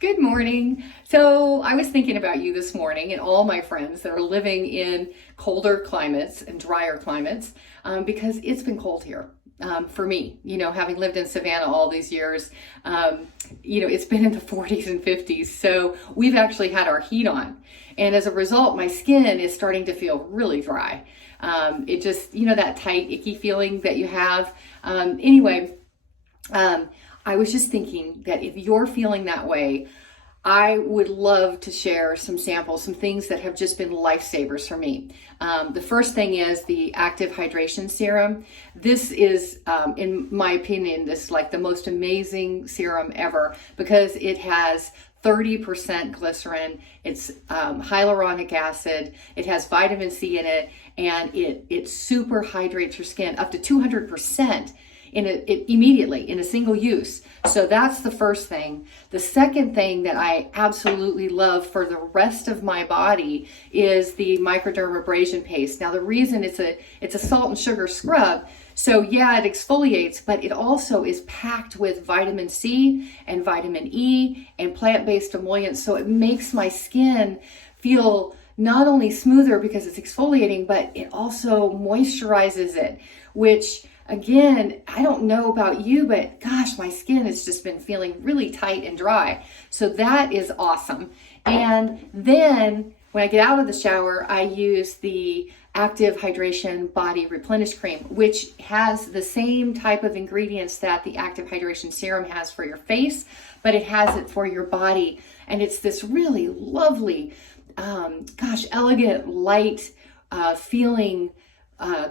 Good morning. So I was thinking about you this morning and all my friends that are living in colder climates and drier climates because it's been cold here. For me, having lived in Savannah all these years, it's been in the 40s and 50s. So we've actually had our heat on. And as a result, my skin is starting to feel really dry. It just, that tight, icky feeling that you have. I was just thinking that if you're feeling that way, I would love to share some samples, some things that have just been lifesavers for me. The first thing is the active hydration serum. This is, in my opinion, this like the most amazing serum ever because it has 30% glycerin, it's hyaluronic acid, it has vitamin C in it, and it super hydrates your skin up to 200% immediately in a single use. So that's the first thing. The second thing that I absolutely love for the rest of my body is the microdermabrasion paste. Now the reason it's a salt and sugar scrub, so yeah, it exfoliates, but it also is packed with vitamin C and vitamin E and plant-based emollients. So it makes my skin feel not only smoother because it's exfoliating, but it also moisturizes it, which again, I don't know about you, but gosh, my skin has just been feeling really tight and dry. So that is awesome. And then when I get out of the shower, I use the Active Hydration Body Replenish Cream, which has the same type of ingredients that the Active Hydration Serum has for your face, but it has it for your body. And it's this really lovely, elegant, light feeling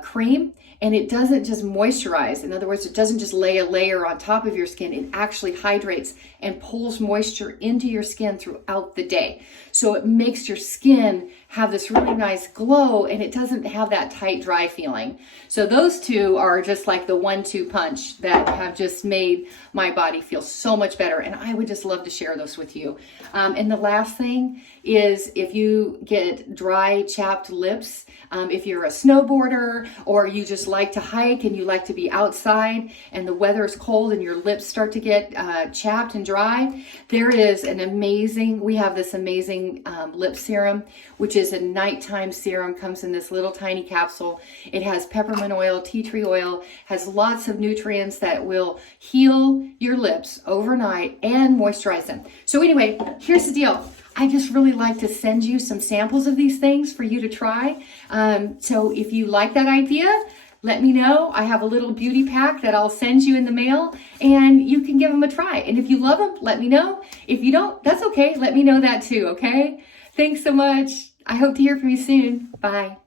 cream, and it doesn't just moisturize. In other words, it doesn't just lay a layer on top of your skin. It actually hydrates and pulls moisture into your skin throughout the day. So it makes your skin have this really nice glow, and it doesn't have that tight, dry feeling. So those two are just like the 1-2 punch that have just made my body feel so much better. And I would just love to share those with you. And the last thing is if you get dry, chapped lips, if you're a snowboarder or you just like to hike and you like to be outside and the weather is cold and your lips start to get chapped and dry, we have this amazing lip serum, which is a nighttime serum, comes in this little tiny capsule. It has peppermint oil, tea tree oil, has lots of nutrients that will heal your lips overnight and moisturize them. So anyway, here's the deal. I just really like to send you some samples of these things for you to try. So if you like that idea, let me know. I have a little beauty pack that I'll send you in the mail and you can give them a try. And if you love them, let me know. If you don't, that's okay. Let me know that too, okay? Thanks so much. I hope to hear from you soon. Bye.